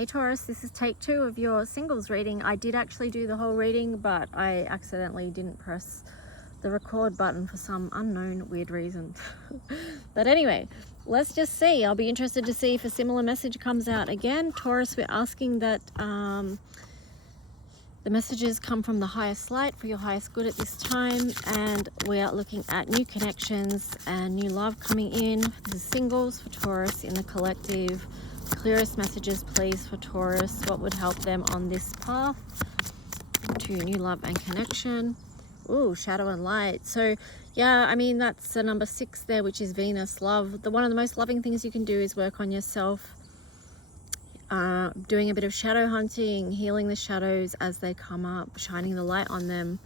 Hey Taurus, this is take 2 of your singles reading. I did actually do the whole reading, but I accidentally didn't press the record button for some unknown weird reason. But anyway, let's just see. I'll be interested to see if a similar message comes out again. Taurus, we're asking that the messages come from the highest light for your highest good at this time, and we are looking at new connections and new love coming in. This is singles for Taurus in the collective. Clearest messages please for Taurus. What would help them on this path to new love and connection? Ooh, shadow and light. So yeah, I mean, that's the number 6 there, which is Venus, love. One of the most loving things you can do is work on yourself, doing a bit of shadow hunting, healing the shadows as they come up, shining the light on them,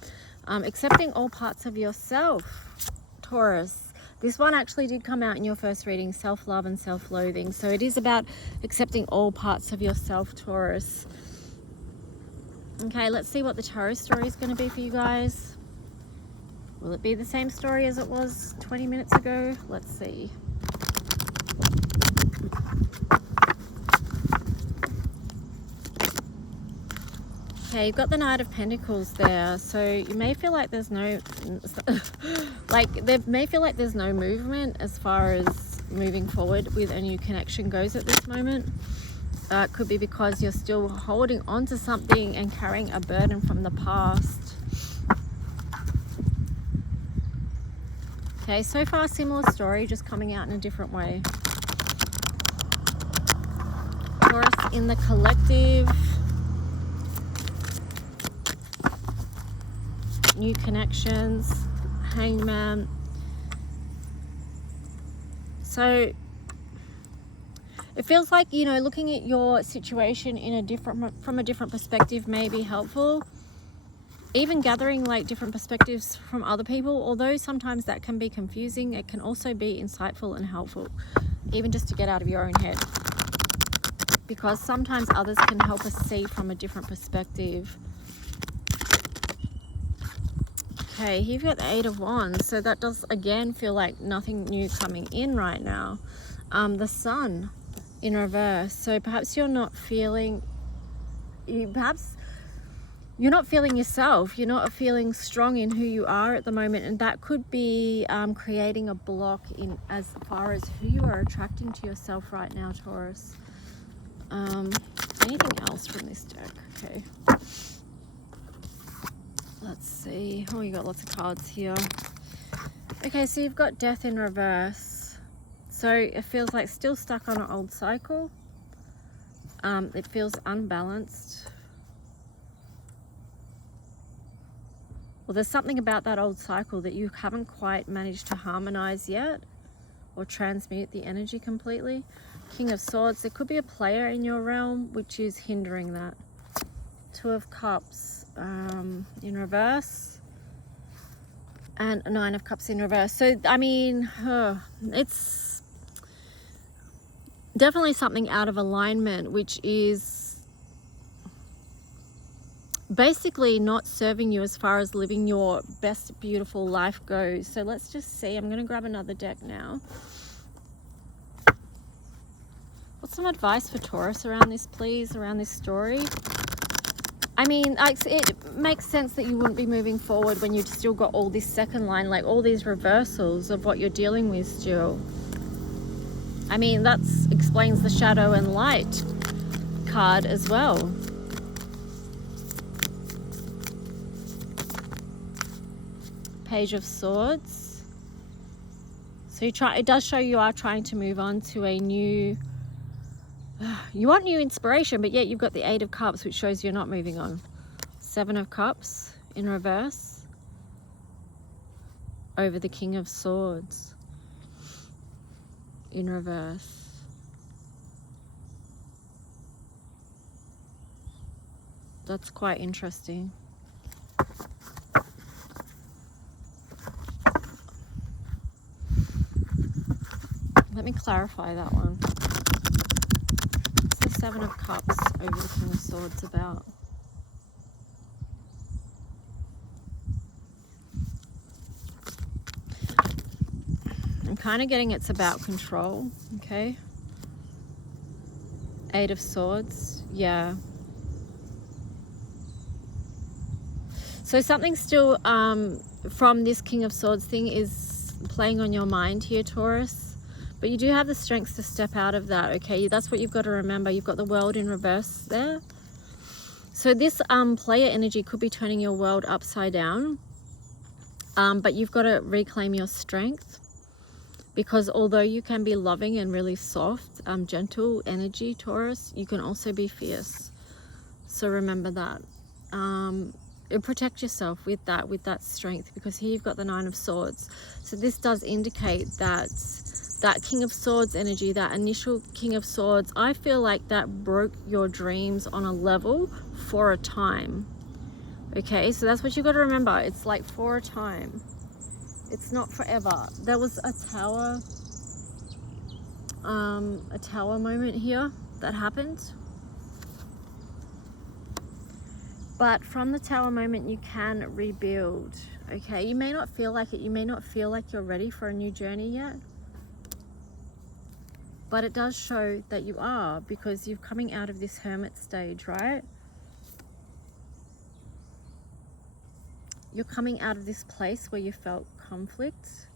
accepting all parts of yourself, Taurus. This one actually did come out in your first reading, self-love and self-loathing. So it is about accepting all parts of yourself, Taurus. Okay, let's see what the tarot story is going to be for you guys. Will it be the same story as it was 20 minutes ago? Let's see. Okay, you've got the Knight of Pentacles there, so you may feel like there's no there's no movement as far as moving forward with a new connection goes at this moment. It could be because you're still holding on to something and carrying a burden from the past. Okay, so far similar story, just coming out in a different way. Taurus in the collective. New connections, Hangman. So it feels like, you know, looking at your situation from a different perspective may be helpful. Even gathering like different perspectives from other people, although sometimes that can be confusing, it can also be insightful and helpful, even just to get out of your own head, because sometimes others can help us see from a different perspective. Okay, you've got the 8 of Wands, so that does again feel like nothing new coming in right now. The Sun in reverse, so perhaps you're not feeling, you're not feeling yourself, you're not feeling strong in who you are at the moment, and that could be creating a block in as far as who you are attracting to yourself right now, Taurus. Anything else from this deck? Okay. Let's see. Oh, you got lots of cards here. Okay, so you've got Death in reverse. So it feels like still stuck on an old cycle. It feels unbalanced. Well, there's something about that old cycle that you haven't quite managed to harmonize yet or transmute the energy completely. King of Swords. There could be a player in your realm which is hindering that. 2 of Cups. In reverse, and a 9 of Cups in reverse. So I mean, it's definitely something out of alignment, which is basically not serving you as far as living your best beautiful life goes. So let's just see. I'm going to grab another deck now. What's some advice for Taurus around this, please, around this story? I mean, it makes sense that you wouldn't be moving forward when you've still got all this second line, like all these reversals of what you're dealing with still. I mean, that explains the shadow and light card as well. Page of Swords. So it does show you are trying to move on to a new... You want new inspiration, but yet you've got the 8 of Cups, which shows you're not moving on. 7 of Cups in reverse over the King of Swords in reverse. That's quite interesting. Let me clarify that one. 7 of Cups over the King of Swords about. I'm kind of getting it's about control, okay? Eight of Swords. Yeah. So something still from this King of Swords thing is playing on your mind here, Taurus. But you do have the strength to step out of that, okay? That's what you've got to remember. You've got the World in reverse there. So this player energy could be turning your world upside down. But you've got to reclaim your strength. Because although you can be loving and really soft, gentle energy, Taurus, you can also be fierce. So remember that. Protect yourself with that strength, because here you've got the Nine of Swords. So this does indicate that that King of Swords energy, that initial King of Swords, I feel like that broke your dreams on a level for a time. Okay, so that's what you've got to remember. It's like for a time. It's not forever. There was a tower moment here that happened. But from the tower moment, you can rebuild. Okay, you may not feel like it. You may not feel like you're ready for a new journey yet. But it does show that you are, because you're coming out of this hermit stage, right? You're coming out of this place where you felt conflict,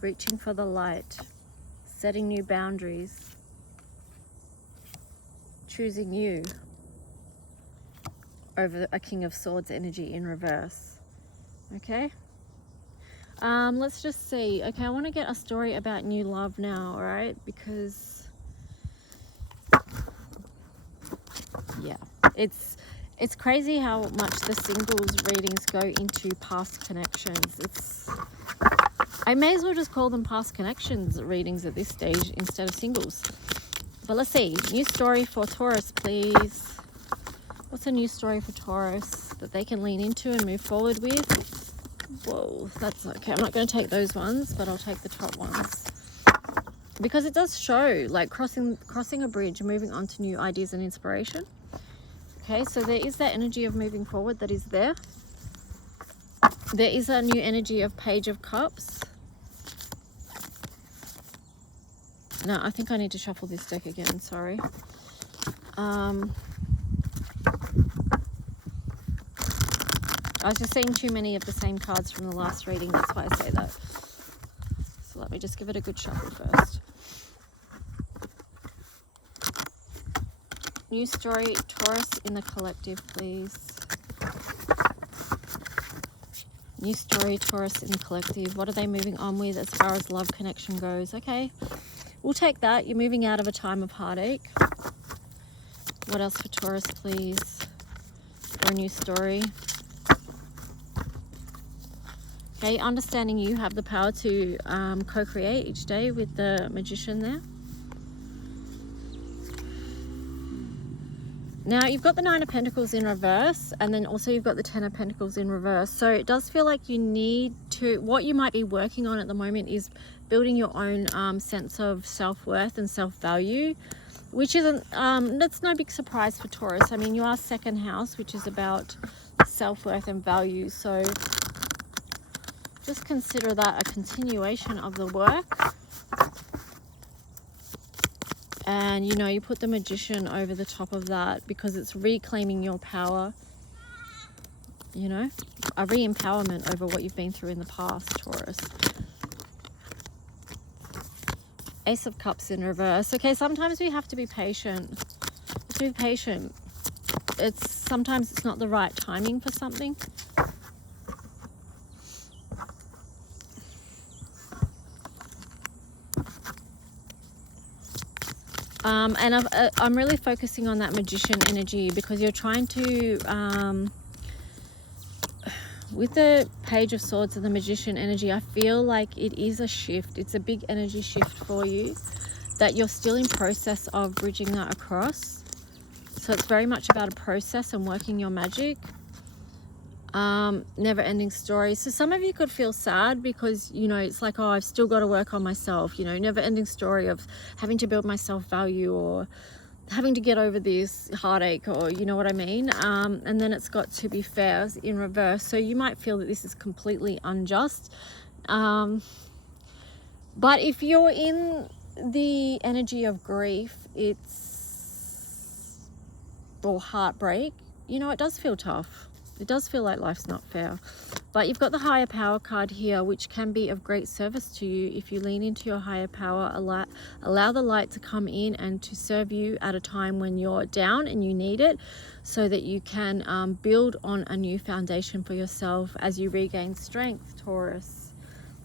reaching for the light, setting new boundaries, choosing you over a King of Swords energy in reverse. Okay, let's just see. Okay, I want to get a story about new love now, all right? Because yeah, it's crazy how much the singles readings go into past connections. I may as well just call them past connections readings at this stage instead of singles. But let's see. New story for Taurus, please. What's a new story for Taurus that they can lean into and move forward with? Whoa, that's okay. I'm not going to take those ones, but I'll take the top ones. Because it does show, like, crossing a bridge, moving on to new ideas and inspiration. Okay, so there is that energy of moving forward that is there. There is a new energy of Page of Cups. No, I think I need to shuffle this deck again, sorry. I was just seeing too many of the same cards from the last reading, that's why I say that. So let me just give it a good shuffle first. New story, Taurus in the collective, please. New story, Taurus in the collective. What are they moving on with as far as love connection goes? Okay, we'll take that. You're moving out of a time of heartache. What else for Taurus, please? Or a new story. Okay, understanding you have the power to co-create each day with the Magician there. Now, you've got the Nine of Pentacles in reverse, and then also you've got the Ten of Pentacles in reverse. So it does feel like you need to, what you might be working on at the moment is building your own sense of self-worth and self-value, which isn't, that's no big surprise for Taurus. I mean, you are second house, which is about self-worth and value. So just consider that a continuation of the work. And, you know, you put the Magician over the top of that because it's reclaiming your power, you know, a re-empowerment over what you've been through in the past, Taurus. Ace of Cups in reverse. Okay, sometimes we have to be patient. Let's be patient. Sometimes it's not the right timing for something. And I'm really focusing on that Magician energy because you're trying to, with the Page of Swords and the Magician energy, I feel like it is a shift. It's a big energy shift for you that you're still in process of bridging that across. So it's very much about a process and working your magic. Never ending story. So some of you could feel sad because, you know, it's like, oh, I've still got to work on myself, you know, never ending story of having to build my self-value or having to get over this heartache, or you know what I mean. And then it's got to be fair in reverse. So you might feel that this is completely unjust. But if you're in the energy of grief, or heartbreak, you know, it does feel tough. It does feel like life's not fair. But you've got the higher power card here, which can be of great service to you if you lean into your higher power, allow the light to come in and to serve you at a time when you're down and you need it, so that you can build on a new foundation for yourself as you regain strength, Taurus.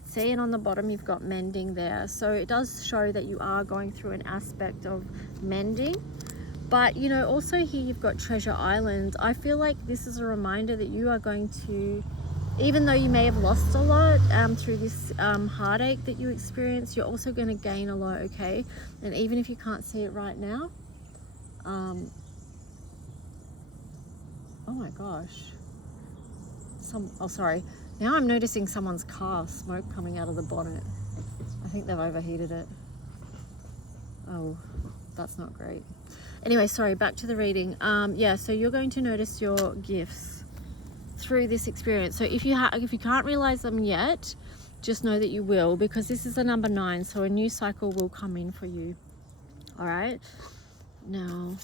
See, and on the bottom you've got mending there. So it does show that you are going through an aspect of mending. But, you know, also here you've got Treasure Island. I feel like this is a reminder that you are going to, even though you may have lost a lot through this heartache that you experience, you're also going to gain a lot, okay? And even if you can't see it right now, oh my gosh. Sorry. Now I'm noticing someone's car, smoke coming out of the bonnet. I think they've overheated it. Oh, that's not great. Anyway, sorry, back to the reading. Yeah, so you're going to notice your gifts through this experience. So if you can't realize them yet, just know that you will, because this is the number 9, so a new cycle will come in for you. All right, now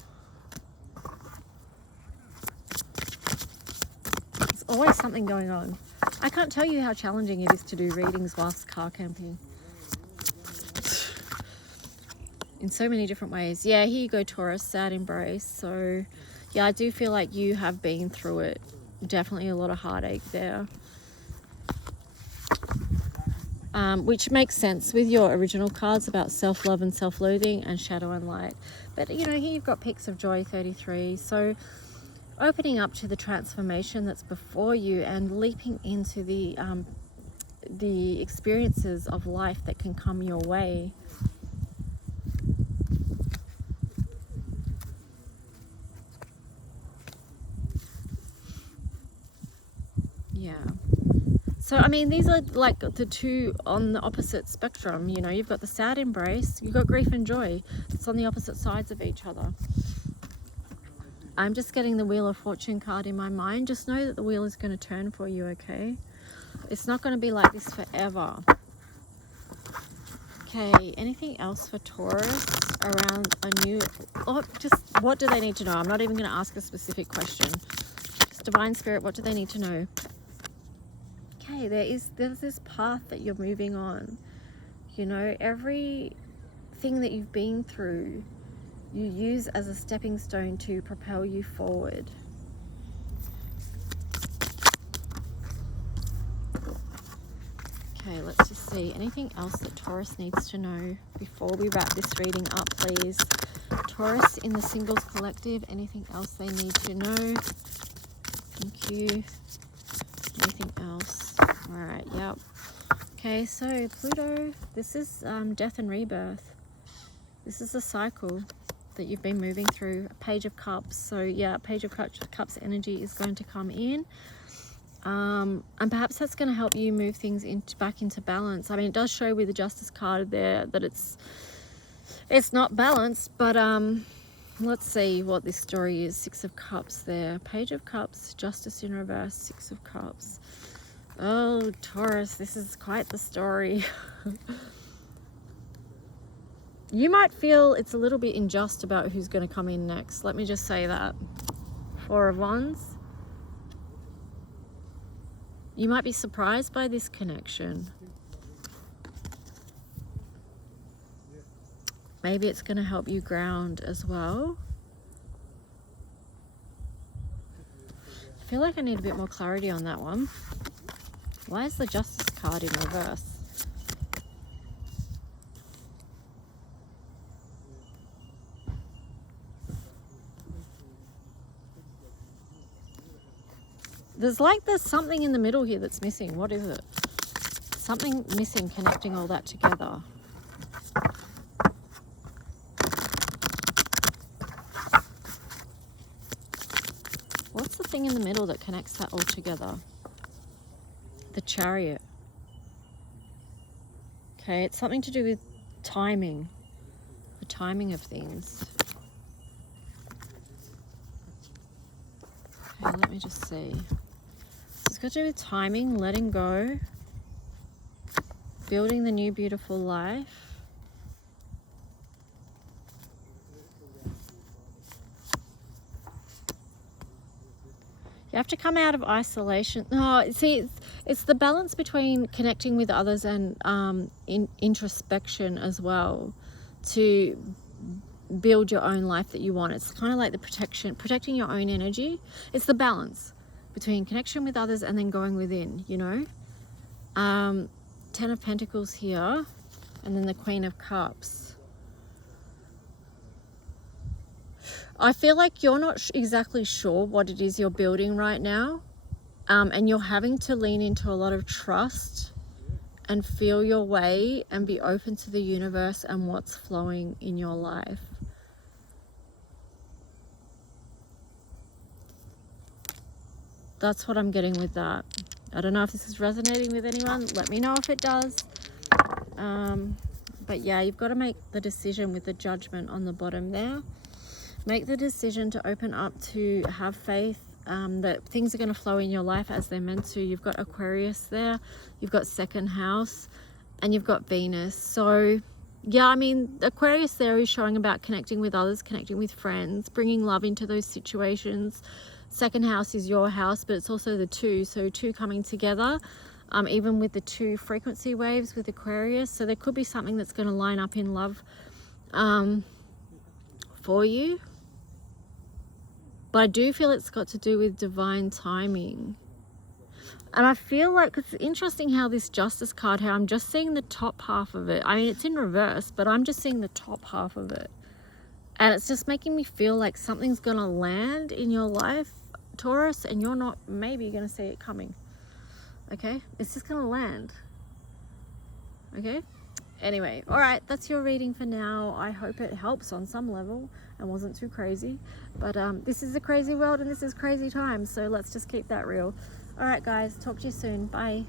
there's always something going on. I can't tell you how challenging it is to do readings whilst car camping. In so many different ways. Yeah, here you go, Taurus, sad embrace. So yeah, I do feel like you have been through it. Definitely a lot of heartache there. Which makes sense with your original cards about self-love and self-loathing and shadow and light. But you know, here you've got Peaks of Joy 33. So opening up to the transformation that's before you and leaping into the experiences of life that can come your way. Yeah. So, I mean, these are like the two on the opposite spectrum. You know, you've got the sad embrace, you've got grief and joy. It's on the opposite sides of each other. I'm just getting the Wheel of Fortune card in my mind. Just know that the wheel is going to turn for you, okay? It's not going to be like this forever. Okay, anything else for Taurus around a new... Oh, just what do they need to know? I'm not even going to ask a specific question. Just Divine Spirit, what do they need to know? Okay, there's this path that you're moving on. You know, everything that you've been through, you use as a stepping stone to propel you forward. Okay, let's just see. Anything else that Taurus needs to know before we wrap this reading up, please? Taurus in the Singles Collective, anything else they need to know? Thank you. Anything else? All right, yep. Okay, so Pluto, this is death and rebirth. This is a cycle that you've been moving through. A Page of Cups. So yeah, Page of Cups energy is going to come in. And perhaps that's going to help you move things back into balance. I mean, it does show with the Justice card there that it's not balanced, but let's see what this story is. 6 of Cups there. Page of Cups, Justice in reverse, 6 of Cups. Oh, Taurus, this is quite the story. You might feel it's a little bit unjust about who's going to come in next. Let me just say that. 4 of Wands. You might be surprised by this connection. Maybe it's going to help you ground as well. I feel like I need a bit more clarity on that one. Why is the Justice card in reverse? There's something in the middle here that's missing. What is it? Something missing connecting all that together. What's the thing in the middle that connects that all together? The Chariot. Okay, it's something to do with timing. The timing of things. Okay, let me just see. It's got to do with timing, letting go, building the new beautiful life. You have to come out of isolation. Oh, see, it's the balance between connecting with others and introspection as well, to build your own life that you want. It's kind of like the protecting your own energy. It's the balance between connection with others and then going within, you know. 10 of Pentacles here, and then the Queen of Cups. I feel like you're not exactly sure what it is you're building right now, and you're having to lean into a lot of trust and feel your way and be open to the universe and what's flowing in your life. That's what I'm getting with that. I don't know if this is resonating with anyone. Let me know if it does. But yeah, you've got to make the decision with the Judgment on the bottom there. Make the decision to open up, to have faith that things are going to flow in your life as they're meant to. You've got Aquarius there, you've got second house, and you've got Venus. So yeah, I mean, Aquarius there is showing about connecting with others, connecting with friends, bringing love into those situations. Second house is your house, but it's also the two, so two coming together, even with the two frequency waves with Aquarius. So there could be something that's going to line up in love for you. But I do feel it's got to do with divine timing. And I feel like it's interesting how this Justice card, how I'm just seeing the top half of it. I mean, it's in reverse, but I'm just seeing the top half of it. And it's just making me feel like something's going to land in your life, Taurus, and you're not maybe going to see it coming. Okay? It's just going to land. Okay? Anyway, all right, that's your reading for now. I hope it helps on some level and wasn't too crazy. But this is a crazy world and this is crazy times, so let's just keep that real. All right, guys, talk to you soon. Bye.